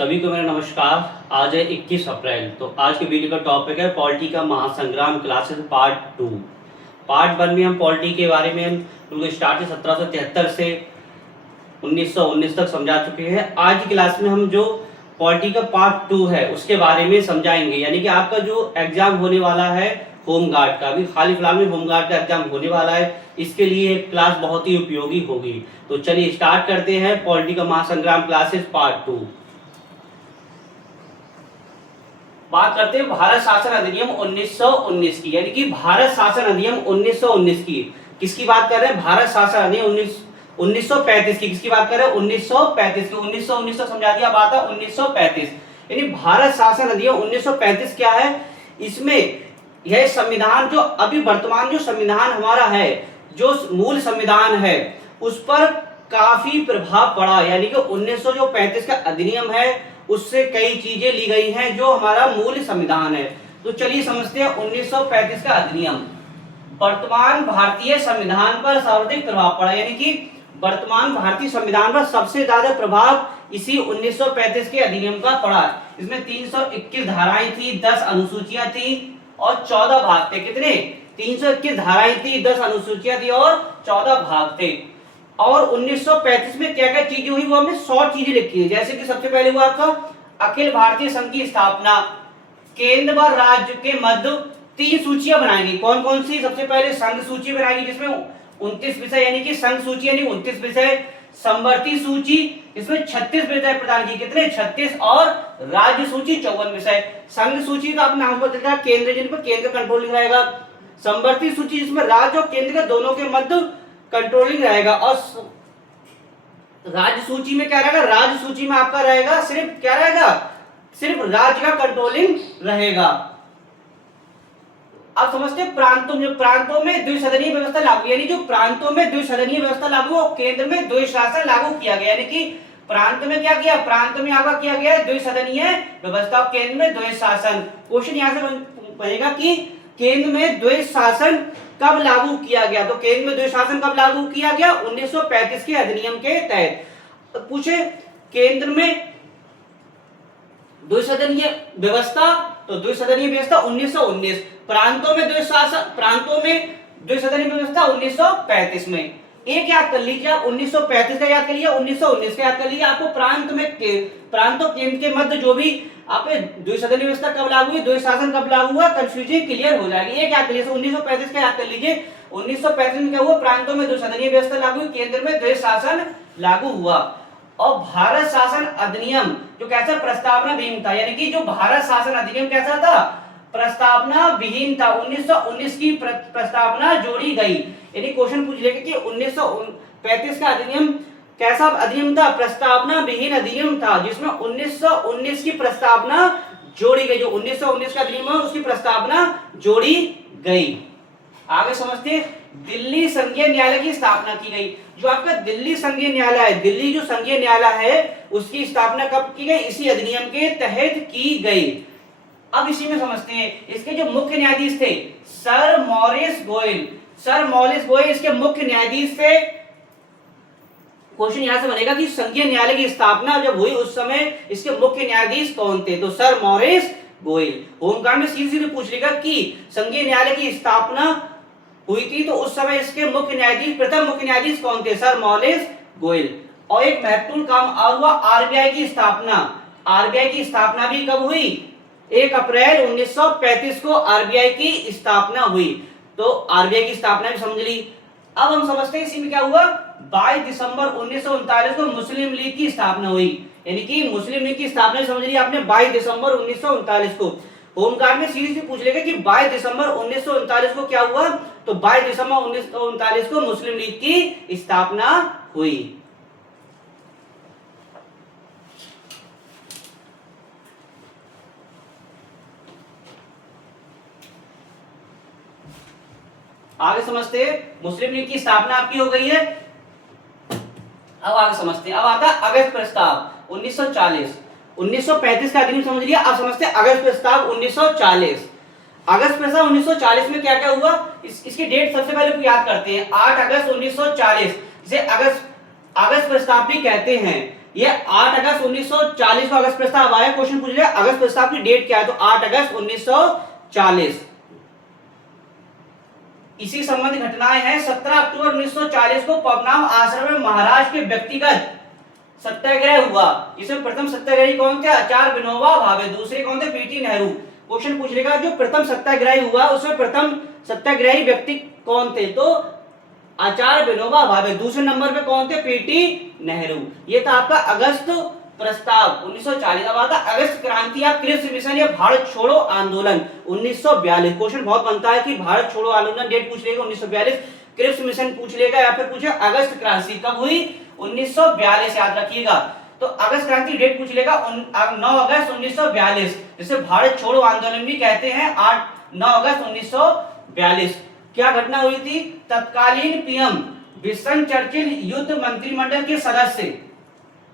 सभी को मेरा नमस्कार। आज है 21 अप्रैल। तो आज के वीडियो का टॉपिक है पॉलिटी का महासंग्राम क्लासेस पार्ट 2। पार्ट 1 में हम पॉलिटी के बारे में उनको स्टार्ट 1773 से 1919 तक समझा चुके हैं। आज की क्लास में हम जो पॉलिटी का पार्ट 2 है उसके बारे में समझाएंगे, यानी कि आपका जो एग्जाम होने वाला है होमगार्ड का, अभी हाल फिलहाल में होमगार्ड का एग्जाम होने वाला है, इसके लिए क्लास बहुत ही उपयोगी होगी। तो चलिए स्टार्ट करते हैं पॉलिटी का महासंग्राम क्लासेस पार्ट 2। बात करते हैं भारत शासन अधिनियम 1919 की, यानी कि भारत शासन अधिनियम 1919 की। किसकी बात कर रहे हैं? भारत शासन अधिनियम 1935 की। किसकी बात कर रहे हैं? 1935 की। 1919 तक समझा दिया, बात है 1935। यानी भारत शासन अधिनियम 1935 क्या है? इसमें यह संविधान जो अभी वर्तमान जो संविधान हमारा है, जो मूल संविधान है, उस पर काफी प्रभाव पड़ा। यानी कि 1935 का अधिनियम है, उससे कई चीजें ली गई हैं जो हमारा मूल संविधान है। तो चलिए समझते हैं 1935 का अधिनियम। वर्तमान भारतीय संविधान पर सर्वाधिक प्रभाव पड़ा, यानी कि वर्तमान भारतीय संविधान पर सबसे ज्यादा प्रभाव इसी 1935 के अधिनियम का पड़ा। इसमें 321 धाराएं थी, 10 अनुसूचियां थी और 14 भाग थे। कितने? 321 धाराएं थी, 10 अनुसूचियां थी और 14 भाग थे। और 1935 में क्या क्या चीजें हुई वो हमने 100 चीजें लिखी है। जैसे कि सबसे पहले हुआ आपका अखिल भारतीय संघ की स्थापना, केंद्र व राज्य के मध्य 3 सूचियां बनाएंगी। कौन कौन सी? सबसे पहले संघ सूची बनाएगी जिसमें 29 विषय, यानी कि संघ सूची यानी 29 विषय। समवर्ती सूची, इसमें 36 विषय प्रदान की। कितने? 36। और राज्य सूची 54 विषय। संघ सूची का आपने नाम पता केंद्र, जिन पर केंद्र कंट्रोलिंग रहेगा। समवर्ती सूची जिसमें राज्य और केंद्र के दोनों के मध्य कंट्रोलिंग रहेगा। और राज्य सूची में क्या रहेगा? राज्य सूची में आपका रहेगा सिर्फ क्या रहेगा? सिर्फ राज्य का कंट्रोलिंग रहेगा। अब समझते हैं प्रांतों में द्विसदनीय व्यवस्था लागू, यानी जो प्रांतों में द्विसदनीय व्यवस्था लागू और केंद्र में द्विशासन लागू किया गया। यानी कि प्रांत में क्या किया? प्रांत में आपका किया गया द्विसदनीय व्यवस्था, केंद्र में द्विशासन। क्वेश्चन यहां से बनेगा कि केंद्र में द्विशासन कब लागू किया गया? तो केंद्र में द्विशासन कब लागू किया गया? 1935 के अधिनियम के तहत। तो पूछे केंद्र में द्विसदनीय व्यवस्था, तो द्विसदनीय व्यवस्था 1919। प्रांतों में द्विसदनीय व्यवस्था 1935 में। एक याद कर लीजिए आप, 1935 का याद कर लिया, 1919 का याद कर लीजिए। आपको प्रांतों केंद्र के मध्य जो भी आप द्विसदनीय व्यवस्था कब लागू हुई, द्विशासन कब लागू हुआ, कंफ्यूजन क्लियर हो जाएगी। एक याद कर लीजिए, 1935 का याद कर लीजिए। 1935 में क्या हुआ? प्रांतों में द्विसदनीय व्यवस्था लागू हुई, केंद्र में द्विशासन लागू हुआ। और भारत शासन अधिनियम जो कैसा? प्रस्तावना विहीन था। यानी कि जो भारत शासन अधिनियम कैसा था? प्रस्तावना विहीन था। 1919 की प्रस्तावना जोड़ी गई। यानी क्वेश्चन पूछ लेगा कि 1935 का अधिनियम कैसा अधिनियम था? प्रस्तावना विहीन अधिनियम था, जिसमें 1919 की प्रस्तावना जोड़ी गई। जो 1919 का अधिनियम है उसकी प्रस्तावना जोड़ी गई। आगे समझते हैं दिल्ली संघीय न्यायालय की स्थापना की गई। जो आपका दिल्ली संघीय न्यायालय है, दिल्ली जो संघीय न्यायालय है उसकी स्थापना कब की गई? इसी अधिनियम के तहत की गई। अब इसी में समझते हैं इसके जो मुख्य न्यायाधीश थे sir Morris Goyal. Sir Morris Goyal इसके मुख्य न्यायाधीश थे। क्वेश्चन यहां से बनेगा कि संघीय न्यायालय की स्थापना जब हुई उस समय इसके मुख्य न्यायाधीश कौन थे? तो सर मॉरिस गोयल। होमगार्ड में सीधे पूछ लेगा कि संघीय न्यायालय की स्थापना हुई थी तो उस समय इसके मुख्य न्यायाधीश, प्रथम मुख्य न्यायाधीश कौन थे? Sir Morris Goyal. और एक महत्वपूर्ण काम और हुआ आरबीआई की स्थापना। आरबीआई की स्थापना भी कब हुई? 1 अप्रैल 1935 को आरबीआई की स्थापना हुई। तो आरबीआई की स्थापना भी समझ ली। अब हम समझते हैं इसी में क्या हुआ? 22 दिसंबर 1939 को मुस्लिम लीग की स्थापना हुई। यानी कि मुस्लिम लीग की स्थापना समझ ली आपने 22 दिसंबर 1939 को। होमगार्ड में सीरीज से पूछ लेगा कि 22 दिसंबर 1939 को क्या हुआ? तो 22 दिसंबर 1939 को मुस्लिम लीग की स्थापना हुई। आगे समझते हैं मुस्लिम लीग की स्थापना आपकी हो गई है। अब आगे समझते हैं, अब आता है अगस्त प्रस्ताव 1940। 1935 का अधिनियम समझ लिया। अब समझते हैं अगस्त प्रस्ताव 1940। अगस्त प्रस्ताव 1940 में क्या क्या हुआ इसकी डेट सबसे पहले याद करते हैं। 8 अगस्त 1940 जिसे अगस्त प्रस्ताव भी कहते हैं। ये 8 अगस्त 1940 को अगस्त प्रस्ताव आया। क्वेश्चन पूछ लिया अगस्त प्रस्ताव की डेट क्या है, तो 8 अगस्त 1940। इसी संबंधी घटनाएं हैं। 17 अक्टूबर 1940 को पद्मनाभ आश्रम में महाराज के व्यक्तिगत सत्याग्रह हुआ। इसमें प्रथम सत्याग्रही कौन थे, आचार्य विनोबा भावे, दूसरे कौन थे, पीटी नेहरू। क्वेश्चन पूछ लेगा जो प्रथम सत्याग्रही हुआ उसमें प्रथम सत्याग्रही व्यक्ति कौन थे, तो आचार्य विनोबा भावे, दूसरे नंबर पे कौन थे, पीटी नेहरू। ये था आपका अगस्त प्रस्ताव 1940। अब आता अगस्त क्रांति या क्रिप्स मिशन या भारत छोड़ो आंदोलन 1942। क्वेश्चन बहुत बनता है कि भारत छोड़ो आंदोलन डेट पूछ लेगा 1942, क्रिप्स मिशन पूछ लेगा या फिर पूछे अगस्त क्रांति कब हुई 1942, याद रखिएगा। तो अगस्त क्रांति डेट पूछ लेगा 9 अगस्त 1942, जिसे भारत छोड़ो आंदोलन भी कहते हैं। 9 अगस्त 1942 क्या घटना हुई थी, तत्कालीन पीएम विंस्टन चर्चिल युद्ध मंत्रिमंडल के सदस्य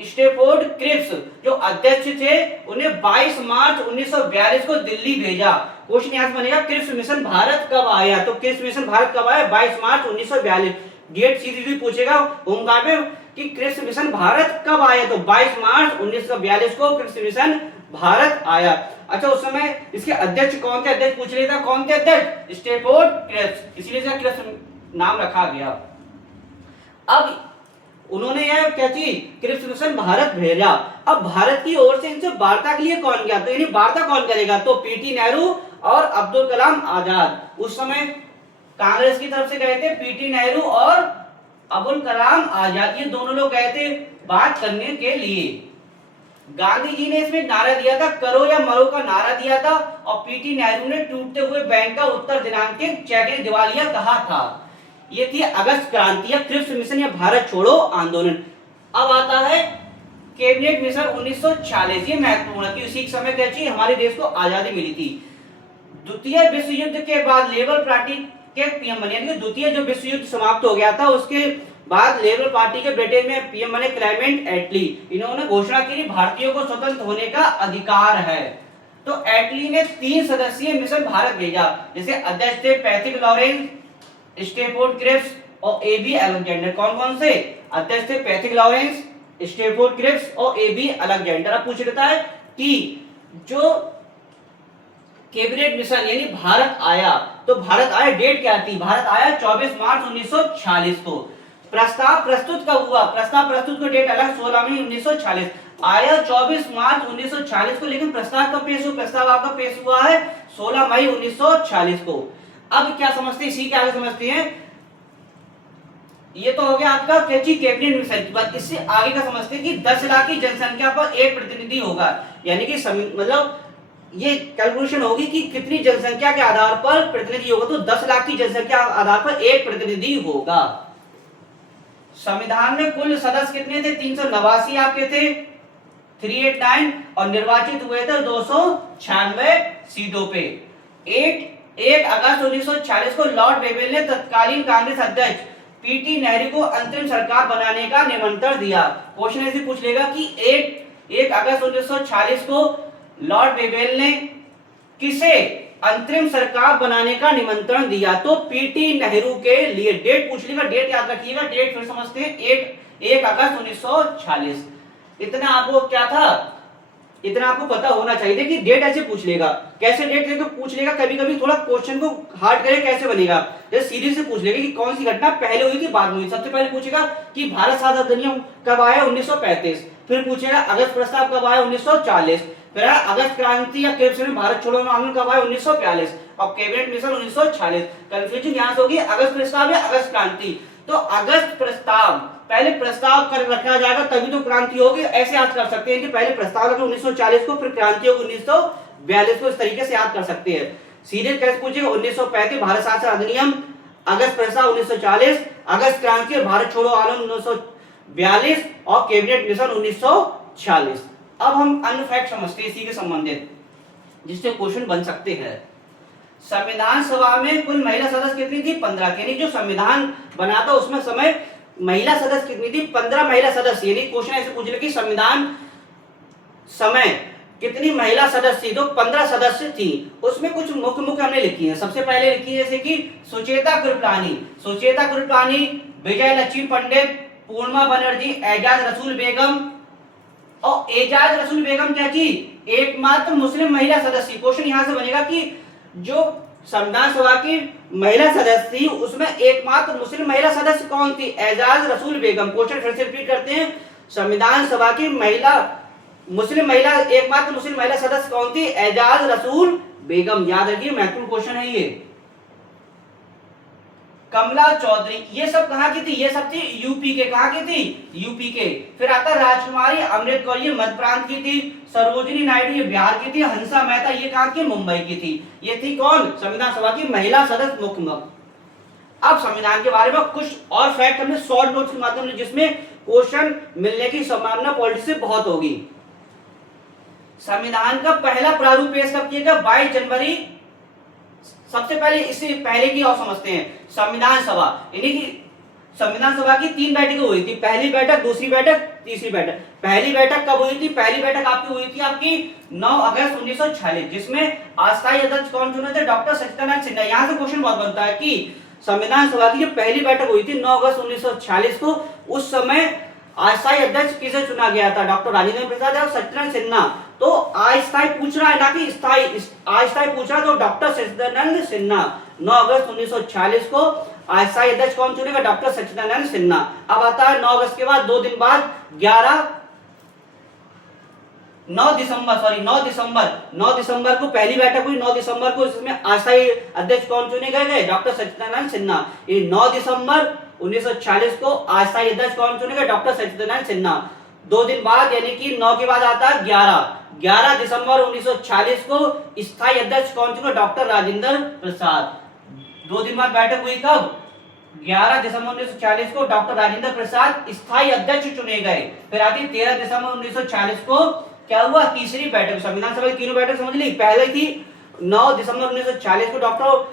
स्टेफोर्ड क्रिप्स जो अध्यक्ष थे, उन्हें 22 मार्च 1942 को दिल्ली भेजा। क्वेश्चन यहां से बनेगा क्रिप्स मिशन भारत कब आया, तो क्रिप्स मिशन भारत कब आया, 22 मार्च 1942। डेट सीधी पूछेगा होमगार्ड में कि क्रिप्स मिशन भारत कब आया, तो 22 मार्च 1942 को क्रिप्स मिशन भारत आया। अच्छा, उस समय इसके अध्यक्ष कौन थे, अध्यक्ष पूछ लेता कौन थे अध्यक्ष, स्टेफोर्ड क्रिप्स, इसलिए इसका क्रिप्स नाम रखा गया। अब उन्होंने यह क्या चीज, क्रिप्स मिशन भारत भेजा। अब भारत की ओर से इनसे वार्ता के लिए कौन गया, तो इन्हें वार्ता कौन करेगा, तो पीटी नेहरू और अब्दुल कलाम आजाद। उस समय कांग्रेस की तरफ से गए थे पीटी नेहरू और अब्दुल कलाम आजाद, ये दोनों लोग गए थे बात करने के लिए। गांधी जी ने इसमें नारा दिया था करो या मरो का नारा दिया था, और पीटी नेहरू ने टूटते हुए बैंक का उत्तर दिनांकित चेक दिवालिया कहा था। ये थी अगस्त क्रांति या क्रिप्स मिशन या भारत छोड़ो आंदोलन। अब आता है कैबिनेट मिशन 1946, ये महत्वपूर्ण है कि उसी समय क्या चाहिए, हमारे देश को आजादी मिली थी। द्वितीय विश्व युद्ध के बाद लेबर पार्टी के पीएम बने, यानी द्वितीय जो विश्व युद्ध समाप्त हो गया था उसके बाद लेबर पार्टी के ब्रिटेन में पीएम बने क्लेमेंट एटली। इन्होंने घोषणा की भारतीयों को स्वतंत्र होने का अधिकार है। तो एटली ने 3 सदस्यीय मिशन भारत भेजा, जैसे अध्यक्ष थे पैट्रिक लॉरेंस, स्टेफोर्ड क्रिप्स और एबी अलेक्जेंडर। कौन कौन से अध्यक्ष थे, पैट्रिक लॉरेंस, स्टेफोर्ड क्रिप्स और एबी अलेक्जेंडर। अब पूछ लेता है कि जो कैबिनेट मिशन यानी भारत आया, तो भारत आया डेट क्या थी, भारत आया 24 मार्च 1946 को। प्रस्ताव प्रस्तुत कब हुआ, प्रस्ताव प्रस्तुत को डेट अलग 16 मई 1946 आया 24 मार्च 1946 को, लेकिन प्रस्ताव कब पेश हुआ, प्रस्ताव आपका पेश हुआ है 16 मई 1946 को। अब क्या समझते हैं, इसी के आगे समझते हैं, ये तो हो गया आपका कैबिनेट मिशन की बात। इससे आगे का समझते हैं कि 10 लाख की जनसंख्या पर एक प्रतिनिधि होगा, यानी कि मतलब ये कैलकुलेशन होगी कि कितनी जनसंख्या के आधार पर प्रतिनिधि होगा, तो 10 लाख की जनसंख्या आधार पर एक प्रतिनिधि होगा। संविधान में कुल सदस्य कितने थे, 389 आपके थे 389, और निर्वाचित हुए थे 296 सीटों पे। 1 अगस्त 1946 को लॉर्ड वेवेल ने तत्कालीन कांग्रेस अध्यक्ष पीटी नेहरू को अंतरिम सरकार बनाने का निमंत्रण दिया। क्वेश्चन ऐसे पूछ लेगा कि 1 अगस्त 1946 को लॉर्ड वेवेल ने किसे अंतरिम सरकार बनाने का निमंत्रण दिया, तो पीटी नेहरू के लिए। डेट पूछ लेगा, डेट याद रखिएगा, डेट फिर समझते हैं 1 अगस्त 1946। इतना आपको क्या था, इतना आपको पता होना चाहिए कि डेट ऐसे पूछ लेगा। कैसे डेट लेगा, पूछ लेगा कभी कभी थोड़ा क्वेश्चन को हार्ड करे, कैसे बनेगा, जैसे सीरीज से पूछ लेगा कि कौन सी घटना पहले हुई थी बाद में हुई। सबसे पहले पूछेगा कि भारत साझा अधिनियम कब आया 1935, फिर पूछेगा अगस्त प्रस्ताव कब आया 1940, फिर अगस्त क्रांति या क्रिप्स में भारत छोड़ो आंदोलन कब आया 1942, और कैबिनेट मिशन 1946। कंफ्यूजन यहां से होगी अगस्त प्रस्ताव या अगस्त क्रांति, तो अगस्त प्रस्ताव पहले प्रस्ताव कर रखा जाएगा तभी तो क्रांति होगी। ऐसे याद कर सकते हैं कि पहले प्रस्ताव रखो 1940 को, फिर क्रांति होगी 1942 को, इस तरीके से याद कर सकते हैं। सीरीज कैसे पूछेगा, 1935 भारत शासन अधिनियम, अगस्त प्रस्ताव 1940, अगस्त क्रांति और भारत छोड़ो आंदोलन 1942 और कैबिनेट मिशन 1946। अब हम अन्य फैक्ट समझते हैं इसी के संबंधित, जिससे क्वेश्चन बन सकते हैं। संविधान सभा में कुल महिला सदस्य कितनी थी, 15 थी, यानी जो संविधान बना था उसमें समय महिला सदस्य कितनी थी, 15 महिला सदस्य। यानी क्वेश्चन ऐसे पूछ ले कि संविधान समय कितनी महिला सदस्य थी, तो 15 सदस्य थी। उसमें कुछ मुख्य हमने लिखी है। सबसे पहले लिखी है जैसे कि सुचेता कृपलानी, विजय लक्ष्मी पंडित, पूर्णिमा बनर्जी, एजाज रसूल बेगम, और एजाज रसूल बेगम क्या थी, एकमात्र मुस्लिम महिला सदस्य। क्वेश्चन यहां से बनेगा कि जो संविधान सभा की महिला सदस्य थी उसमें एकमात्र मुस्लिम महिला सदस्य कौन थी, एजाज रसूल बेगम। क्वेश्चन फिर से रिपीट करते हैं, संविधान सभा की महिला मुस्लिम महिला एकमात्र मुस्लिम महिला सदस्य कौन थी, एजाज रसूल बेगम। याद रखिए महत्वपूर्ण क्वेश्चन है ये। कमला चौधरी, ये सब कहां की थी, ये सब थी यूपी के, कहां की थी, यूपी के। फिर आता राजकुमारी अमृत कौर, ये मध्य प्रांत की थी। सरोजिनी नायडू ये बिहार की थी। हंसा मेहता ये कहां की, मुंबई की थी। ये थी कौन, संविधान सभा की महिला सदस्य मुख्य। अब संविधान के बारे में कुछ और फैक्ट हमने शॉर्ट नोट्स के माध्यम से, जिसमें क्वेश्चन मिलने की संभावना पॉलिटिक्स से बहुत होगी। संविधान का पहला प्रारूप पेश कब किया गया, 22 जनवरी। सबसे पहले इससे पहले की और समझते हैं, संविधान सभा यानी कि संविधान सभा की 3 बैठकें हुई थी, पहली बैठक, दूसरी बैठक, तीसरी बैठक। पहली बैठक कब हुई थी, पहली बैठक आपकी हुई थी आपकी 9 अगस्त 1946, जिसमें अस्थायी अध्यक्ष कौन चुने थे, डॉक्टर सच्चिदानंद सिन्हा। यहां से क्वेश्चन बहुत बनता है कि संविधान सभा की जो पहली बैठक हुई थी 9 अगस्त 1946 को, उस समय अस्थायी अध्यक्ष किसे चुना गया था, डॉक्टर राजेंद्र प्रसाद और सच्चिदानंद सिन्हा। तो अस्थायी पूछ रहा है ना कि स्थायी, अस्थायी पूछ रहा तो डॉक्टर सच्चिदानंद सिन्हा। 9 अगस्त 1946 को अस्थायी अध्यक्ष कौन चुनेगा, डॉक्टर सच्चिदानंद सिन्हा। अब आता है 9 अगस्त के बाद 2 दिन बाद 9 दिसंबर को पहली बैठक हुई। 9 दिसंबर को इसमें अस्थायी अध्यक्ष कौन चुने गए, डॉक्टर सच्चिदानंद सिन्हा। ये 9 दिसंबर 1946 को अस्थायी अध्यक्ष कौन चुने गए, डॉक्टर सच्चिदानंद सिन्हा। 2 दिन बाद यानी कि 9 के बाद आता है 11 दिसंबर 1946 को स्थायी अध्यक्ष कौन चुने, डॉक्टर राजेंद्र प्रसाद। 2 दिन बाद बैठक हुई कब, 11 दिसंबर 1940 को डॉक्टर राजेंद्र प्रसाद स्थायी अध्यक्ष चुने गए। फिर आती 13 दिसंबर 1940 को क्या हुआ, तीसरी बैठक। संविधान सभा की तीनों बैठक समझ ली। पहले थी 9 दिसंबर 1940 को डॉक्टर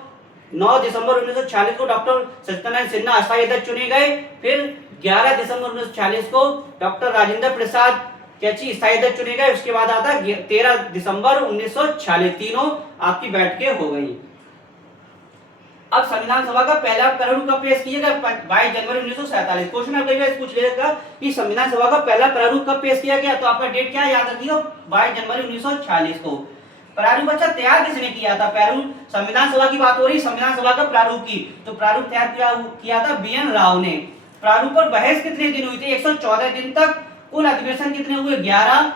सच्चिदानंद सिन्हा अस्थायी अध्यक्ष चुने गए। फिर 11 दिसंबर 1940 को डॉक्टर राजेंद्र प्रसाद क्या स्थायी अध्यक्ष चुने गए। उसके बाद आता 13 दिसंबर 1946, तीनों आपकी बैठकें हो गई। अब संविधान सभा का पहला प्रारूप कब पेश किया गया, 22 जनवरी 1947। क्वेश्चन आप कई बार पूछ लेगा कि संविधान सभा का पहला प्रारूप कब पेश किया गया, तो आपका डेट क्या याद रखिए, 22 जनवरी 1946 को। प्रारूप अच्छा तैयार किसने किया था, प्रारूप संविधान सभा की बात हो रही, संविधान सभा का प्रारूप की, तो प्रारूप तैयार किया था बीएन राव ने। प्रारूप पर बहस कितने दिन हुई थी, 114 दिन तक। कुल अधिवेशन कितने हुए, 11।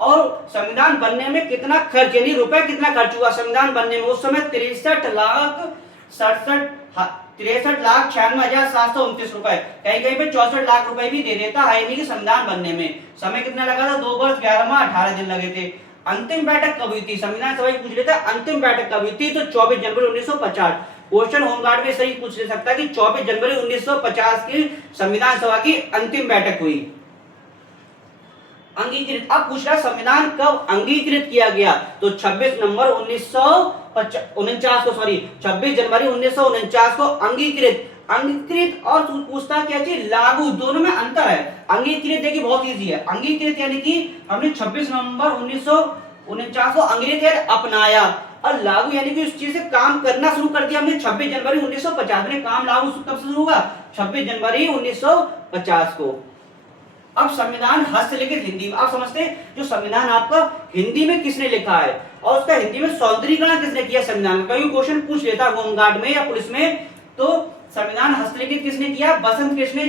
और संविधान बनने में कितना खर्च यानी रुपए कितना खर्च हुआ संविधान बनने में, उस समय 63,96,96,96,729 रुपए, कहीं कहीं पे 64 लाख रुपए भी दे देता है यानी कि संविधान बनने में। समय कितना लगा था, 2 वर्ष 11 माह 18 दिन लगे थे। अंतिम बैठक कब हुई थी, संविधान सभा पूछ लेते हैं अंतिम बैठक कब हुई थी, तो 24 जनवरी 1950। क्वेश्चन होमगार्ड में सही पूछ ले सकता है कि 24 जनवरी 1950 की संविधान सभा की अंतिम बैठक हुई। अंगीकृत, अब पूछ रहा संविधान कब अंगीकृत किया गया, तो 26 जनवरी 1949 को अंगीकृत और पूछता क्या चीज, लागू, दोनों में अंतर है। अंगीकृत देखिए बहुत इजी है, अंगीकृत यानी कि हमने 26 नवंबर 1949 को अंग्रेज अपनाया, और लागू यानी कि उस चीज से काम करना शुरू कर दिया हमने 26 जनवरी 1950 में। काम लागू कब से शुरू हुआ, 26 जनवरी 1950 को। अब संविधान हस्तलिखित हिंदी में आप समझते हैं, जो संविधान आपका हिंदी में किसने लिखा है और उसका हिंदी में सौंदर्यीकरण किसने किया संविधान में, कई क्वेश्चन पूछ लेता है होमगार्ड में या पुलिस में। तो संविधान हस्तलिखित किसने किया, बसंत कृष्ण ने।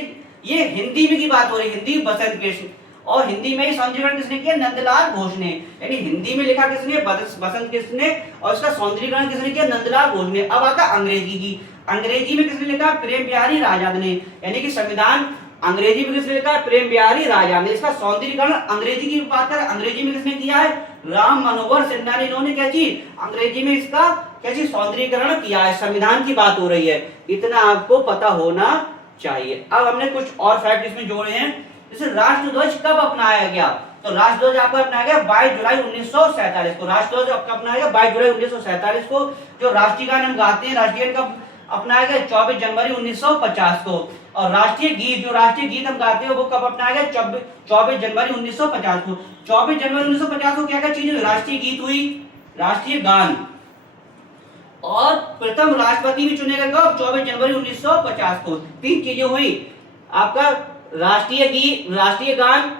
ये हिंदी में की बात हो रही, हिंदी बसंत कृष्ण, और हिंदी में सौंदर्यीकरण किसने किया, नंदलाल घोष ने। यानी हिंदी में लिखा किसने, बसंत कृष्ण ने, और इसका सौंदर्यीकरण किसने किया, नंदलाल घोष ने। अब आता अंग्रेजी की, अंग्रेजी में किसने लिखा, प्रेम बिहारी राजद ने। यानी कि संविधान अंग्रेजी में किसने लिखा, प्रेम बिहारी राजा ने। इसका सौंदर्यीकरण अंग्रेजी की बात करें, अंग्रेजी में किसने किया है, राम मनोहर सिन्हा ने। इन्होंने क्या चीज अंग्रेजी में इसका क्या चीज सौंदर्यीकरण किया है। संविधान की बात हो रही है, इतना आपको पता होना चाहिए। अब हमने कुछ और फैक्ट इसमें जोड़े हैं, जैसे राष्ट्रध्वज कब अपनाया गया, तो राष्ट्रध्वज आपका अपनाया गया 22 जुलाई 1947 को। राष्ट्रध्वज कब अपनाया गया, 22 जुलाई 1947 को। जो राष्ट्रीय गान हम गाते हैं, राष्ट्रीय गान कब अपनाया गया, 24 जनवरी 1950 को। और राष्ट्रीय गीत, जो राष्ट्रीय गीत हम गाते हैं वो कब अपनाया गया, 24 जनवरी 1950 को। 24 जनवरी 1950 को क्या क्या चीज हुई, राष्ट्रीय गीत हुई, राष्ट्रीय गान, और प्रथम राष्ट्रपति भी चुने गए कब, 24 जनवरी 1950 को। 3 चीजें हुई, आपका राष्ट्रीय गीत, राष्ट्रीय गान,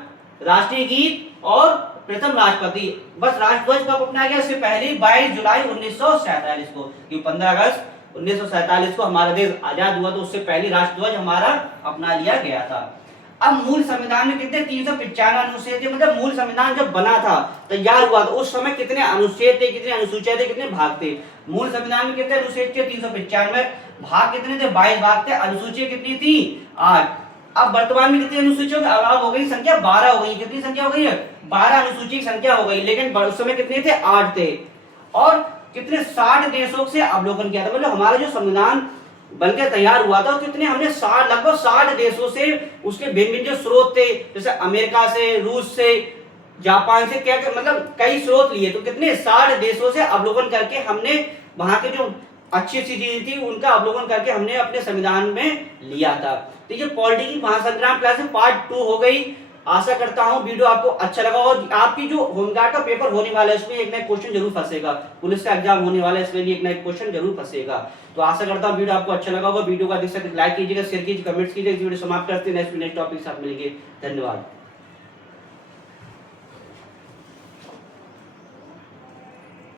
राष्ट्रीय गीत और प्रथम राष्ट्रपति। बस राष्ट्रध्वज कब अपनाया गया, इससे पहले 22 जुलाई 1947 को, कि 15 अगस्त 1947 को हमारा देश आजाद हुआ, तो उससे पहले राष्ट्रध्वज हमारा अपना लिया गया था। अब मूल संविधान में कितने 395 अनुच्छेद थे, मतलब मूल संविधान जब बना था, तैयार हुआ, तो उस समय कितने अनुच्छेद थे, कितने अनुसूचियां थे, कितने भाग थे। मूल संविधान में कितने अनुच्छेद थे 395, भाग कितने थे 22 भाग थे, अनुसूचियां कितनी थी 8। अब वर्तमान में कितनी अनुसूचियों की अब हो गई संख्या 12 हो गई, कितनी संख्या हो गई है 12 अनुसूची की संख्या हो गई, लेकिन उस समय कितने थे 8 थे। और कितने 60 देशों से अवलोकन किया था, मतलब हमारा जो संविधान बनकर तैयार हुआ था, कितने हमने 60 लगभग 60 देशों से उसके भिन्न भिन्न जो स्रोत थे, जैसे अमेरिका से, रूस से, जापान से, क्या मतलब कई स्रोत लिए, तो कितने 60 देशों से अवलोकन करके हमने वहां के जो अच्छी अच्छी चीजें थी उनका अवलोकन करके हमने अपने संविधान में लिया था। तो ये पॉलिटी की महासंग्राम क्लास पार्ट 2 हो गई। आशा करता हूं वीडियो आपको अच्छा लगा, और आपकी जो होमगार्ड का पेपर होने वाला है उसमें एक ना एक क्वेश्चन जरूर फंसेगा, पुलिस का एग्जाम होने वाला है इसमें भी एक ना एक क्वेश्चन जरूर फंसेगा। तो आशा करता हूं वीडियो आपको अच्छा लगा होगा। वीडियो का लाइक कीजिएगा, शेयर कीजिए, कमेंट्स कीजिए। इस वीडियो समाप्त करते हैं, नेक्स्ट टॉपिक के साथ मिलेंगे। धन्यवाद।